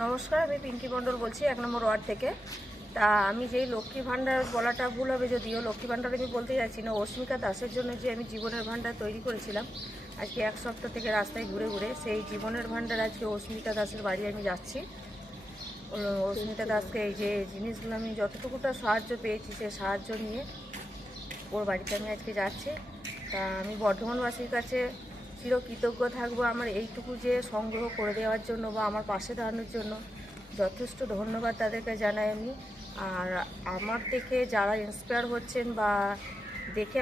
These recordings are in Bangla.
নমস্কার, আমি পিঙ্কি মণ্ডল বলছি 1 নম্বর ওয়ার্ড থেকে। তা আমি যেই লক্ষ্মী ভাণ্ডার বলাটা ভুল হবে, যদিও লক্ষ্মী ভাণ্ডার আমি বলতে চাইছি না। অস্মিকা দাসের জন্য যে আমি জীবনের ভাণ্ডার তৈরি করেছিলাম, আজকে 1 সপ্তাহ থেকে রাস্তায় ঘুরে ঘুরে সেই জীবনের ভাণ্ডার আজকে অস্মিকা দাসের বাড়ি আমি যাচ্ছি। অস্মিতা দাসকে এই যে জিনিসগুলো আমি যতটুকুটা সাহায্য পেয়েছি সে সাহায্য নিয়ে ওর বাড়িতে আমি আজকে যাচ্ছি। তা আমি বর্ধমানবাসীর কাছে চিরকৃতজ্ঞ থাকবো আমার এইটুকু যে সংগ্রহ করে দেওয়ার জন্য বা আমার পাশে দাঁড়ানোর জন্য। যথেষ্ট ধন্যবাদ তাদেরকে জানাই আমি। আর আমার দেখে যারা ইন্সপায়ার হচ্ছেন বা দেখে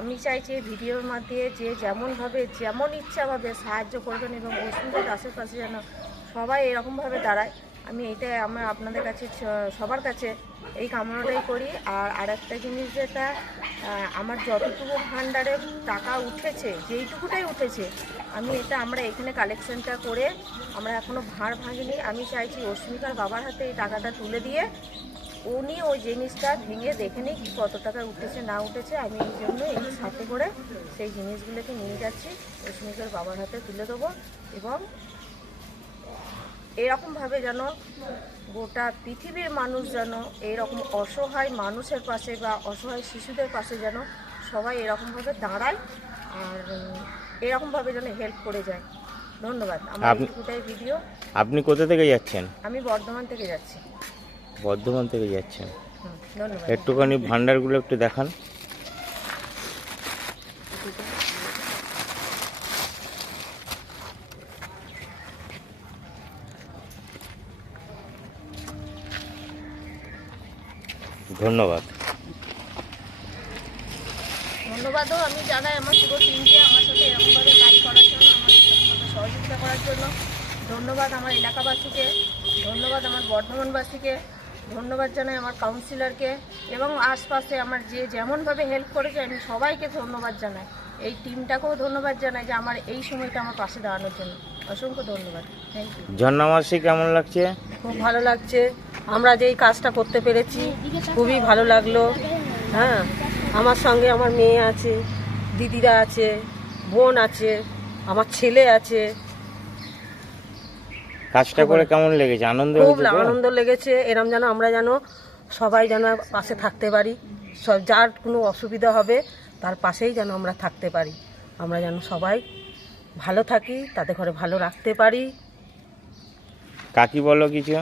আমি চাইছি ভিডিওর মাধ্যমে যে যেমনভাবে যেমন ইচ্ছাভাবে সাহায্য করবেন এবং অস্মিতা দাসের পাশে যেন সবাই এরকমভাবে দাঁড়ায়। আমি এইটাই আপনাদের কাছে সবার কাছে এই কামনাটাই করি। আর একটা জিনিস যেটা, আমার যতটুকু ভাণ্ডারে টাকা উঠেছে, যেইটুকুটাই উঠেছে, আমরা এখানে কালেকশনটা করে আমরা এখনও ভাঁড় ভাঙিনি। আমি চাইছি অস্মিকার বাবার হাতে এই টাকাটা তুলে দিয়ে উনি ওই জিনিসটা ভেঙে দেখে নিই কত টাকা উঠেছে না উঠেছে। আমি এই জন্য এই সাথে করে সেই জিনিসগুলোকে নিয়ে যাচ্ছি, অস্মিকার বাবার হাতে তুলে দেবো। এবং এরকমভাবে যেন গোটা পৃথিবীর মানুষ যেন এইরকম অসহায় মানুষের পাশে বা অসহায় শিশুদের পাশে যেন সবাই এরকমভাবে দাঁড়ায় আর এরকমভাবে যেন হেল্প করে যায়। ধন্যবাদ। আমার এইটুকুটাই ভিডিও। আপনি কোথা থেকে যাচ্ছেন? আমি বর্ধমান থেকে যাচ্ছি। বর্ধমান থেকে যাচ্ছেন। ধন্যবাদ। একটুখানি ভান্ডারগুলো একটু দেখান। ধন্যবাদ। ধন্যবাদও আমি জানাই আমার পুরো টিমকে আমার সাথে এরকমভাবে কাজ করার জন্য, আমাকে এরকমভাবে সহযোগিতা করার জন্য। ধন্যবাদ আমার এলাকাবাসীকে, ধন্যবাদ আমার বর্ধমানবাসীকে, ধন্যবাদ জানাই আমার কাউন্সিলরকে এবং আশপাশে আমার যে যেমনভাবে হেল্প করেছে আমি সবাইকে ধন্যবাদ জানাই। এই টিমটাকেও ধন্যবাদ জানাই যে আমার এই সময়টা আমার পাশে দাঁড়ানোর জন্য। অসংখ্য ধন্যবাদ। Thank you. ঝর্ণা মাসি কেমন লাগছে? খুব ভালো লাগছে, আমরা যেই কাজটা করতে পেরেছি খুবই ভালো লাগলো। হ্যাঁ, আমার সঙ্গে আমার মেয়ে আছে, দিদিরা আছে, বোন আছে, আমার ছেলে আছে। কাজটা করে কেমন লেগেছে? আনন্দ খুব হয়েছে তো? আনন্দ লেগেছে। এরম যেন আমরা যেন সবাই যেন পাশে থাকতে পারি, সব যার কোনো অসুবিধা হবে তার পাশেই যেন আমরা থাকতে পারি, আমরা যেন সবাই ভালো থাকি, তাদের ঘরে ভালো রাখতে পারি। কাকি বলো কিছু?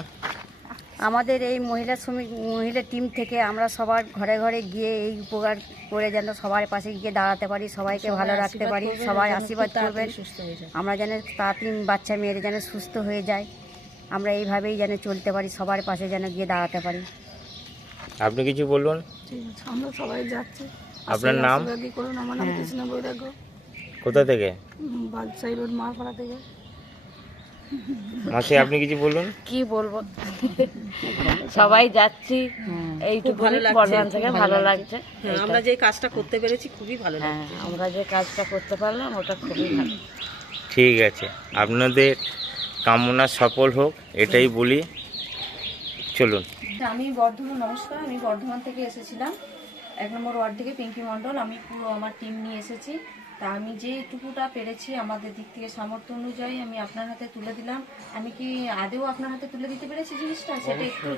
আমাদের এই মহিলা টিম থেকে আমরা সবার ঘরে ঘরে গিয়ে এই উপকার করে যেন সবার পাশে গিয়ে দাঁড়াতে পারি, সবাইকে ভালো রাখতে পারি, সবাই আশীর্বাদ করবেন আমরা যেন তাড়াতাড়ি বাচ্চা মেয়েরা যেন সুস্থ হয়ে যায়। আমরা এইভাবেই যেন চলতে পারি, সবার পাশে যেন গিয়ে দাঁড়াতে পারি। আপনি কিছু বলুন। আমরা সবাই যাচ্ছি। আপনার নাম? করুন। আমার নাম কৃষ্ণ বৈরাগ্য, কোথা থেকে? বাদশাহী রোড, মারপাড়া থেকে। মাসি আপনি কিছু বলুন। কি বলবো, সবাই যাচ্ছি এইটুকু বর্ধমান থেকে ভালো লাগছে। আমরা যে কাজটা করতে পেরেছি খুবই ভালো হ্যাঁ, লাগছে। আমরা যে কাজটা করতে পারলাম ওটা খুবই ভালো। ঠিক আছে, আপনাদের কামনা সফল হোক এটাই বলি। চলুন। নমস্কার, আমি বর্ধমান থেকে এসেছিলাম 1 নম্বর ওয়ার্ড থেকে পিঙ্কি মণ্ডল। আমি পুরো আমার টিম নিয়ে এসেছি। তা আমি যেটুকুটা পেরেছি আমাদের দিক থেকে সামর্থ্য অনুযায়ী আমি আপনার হাতে তুলে দিলাম। আমি কি আদেও আপনার হাতে তুলে দিতে পেরেছি জিনিসটা? সেটা একটু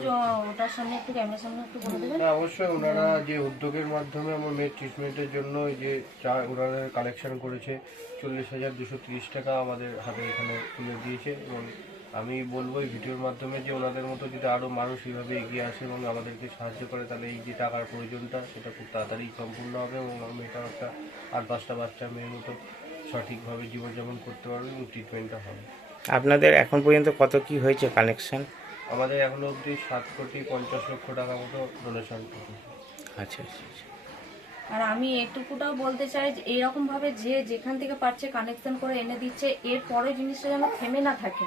ওটার সামনে একটু ক্যামেরার সামনে একটু বলে দেবেন। অবশ্যই ওনারা যে উদ্যোগের মাধ্যমে আমার মেয়ের ট্রিটমেন্টের জন্য যে ওনারা কালেকশন করেছে 40,230 টাকা আমাদের হাতে এখানে তুলে দিয়েছে। এবং আমি বলবো এই ভিডিওর মাধ্যমে যে ওনাদের মতো যদি আরও মানুষ এইভাবে এগিয়ে আসে এবং আমাদেরকে সাহায্য করে তাহলে এই যে টাকার প্রয়োজনটা সেটা খুব তাড়াতাড়ি সম্পূর্ণ হবে এবং মেয়েটার একটা 8-10টা বাচ্চা মেয়ের মতো সঠিকভাবে জীবনযাপন করতে পারবে এবং ট্রিটমেন্টটা হবে। আপনাদের এখন পর্যন্ত কত কি হয়েছে কালেকশন? আমাদের এখনো অবধি 7,50,00,000 টাকা মতো ডোনেশন করেছে। আচ্ছা আচ্ছা আচ্ছা। আর আমি এটুকুটাও বলতে চাই যে এইরকমভাবে যে যেখান থেকে পারছে কানেকশন করে এনে দিচ্ছে, এরপরে জিনিসটা যেন থেমে না থাকে।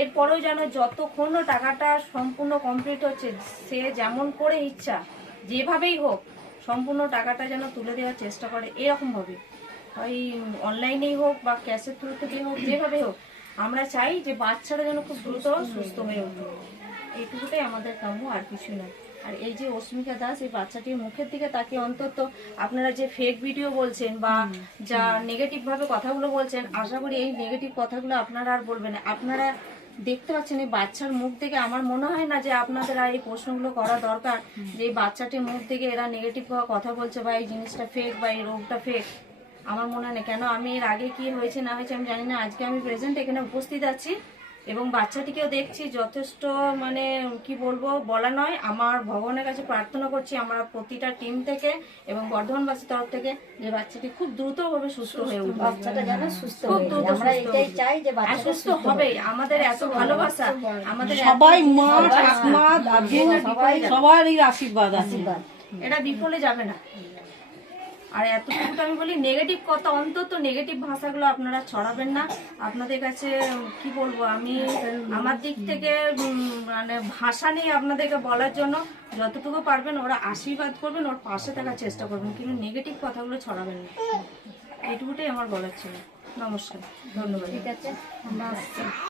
এরপরেও যেন যতক্ষণ টাকাটা সম্পূর্ণ কমপ্লিট হচ্ছে সে যেমন করে ইচ্ছা যেভাবেই হোক সম্পূর্ণ টাকাটা যেন তুলে দেওয়ার চেষ্টা করে। এরকমভাবে হয় অনলাইনেই হোক বা ক্যাশের থ্রু থেকেই হোক, যেভাবে হোক আমরা চাই যে বাচ্চারা যেন খুব দ্রুত সুস্থ হয়ে ওঠে। এইটুকুটাই আমাদের কাম্য, আর কিছু নয়। আর এই যে অস্মিকা দাস, এই বাচ্চাটির মুখের দিকে তাকে অন্তত আপনারা যে ফেক ভিডিও বলছেন বা যা নেগেটিভ ভাবে কথাগুলো বলছেন, আশা করি এই নেগেটিভ কথাগুলো আপনারা আর বলবেন না। আপনারা দেখতে পাচ্ছেন এই বাচ্চার মুখ থেকে আমার মনে হয় না যে আপনাদের আর এই প্রশ্নগুলো করা দরকার, যে এই বাচ্চাটির মুখ থেকে এরা নেগেটিভ কথা বলছে বা এই জিনিসটা ফেক বা এই রোগটা ফেক। আমার মনে হয় না, কেন আমি এর আগে কি হয়েছে না হয়েছে আমি জানি না, আজকে আমি প্রেজেন্ট এখানে উপস্থিত আছি এবং বাচ্চাটিকেও দেখছি যথেষ্ট, মানে কি বলবো বলা নয়। আমার ভগবানের কাছে প্রার্থনা করছি আমরা প্রতিটা টিম থেকে এবং বর্ধমানবাসীর তরফ থেকে যে বাচ্চাটি খুব দ্রুতভাবে সুস্থ হয়ে উঠবে, বাচ্চাটা যেন সুস্থ খুব হয়ে দ্রুত যায়। আমরা সুস্থ এটাই হবে। চাই যে আর বাচ্চাটা সুস্থ হবে। আমাদের এত ভালোবাসা, আমাদের এত সবাই মা ভালোবাসা, ঠাকুমা দাদু এটা বিফলে যাবে। সবারই আশীর্বাদ আছে। এটা বিফলে যাবে না। আর এতটুকু আমি বলি, নেগেটিভ কথা, অন্তত নেগেটিভ ভাষাগুলো আপনারা ছড়াবেন না। আপনাদের কাছে কি বলবো, আমি আমার দিক থেকে মানে ভাষা নেই আপনাদেরকে বলার জন্য। যতটুকু পারবেন ওরা আশীর্বাদ করবেন, ওর পাশে থাকার চেষ্টা করবেন, কিন্তু নেগেটিভ কথাগুলো ছড়াবেন না। এইটুকুটাই আমার বলার ছিল। নমস্কার, ধন্যবাদ। ঠিক আছে, আমরা আসছি।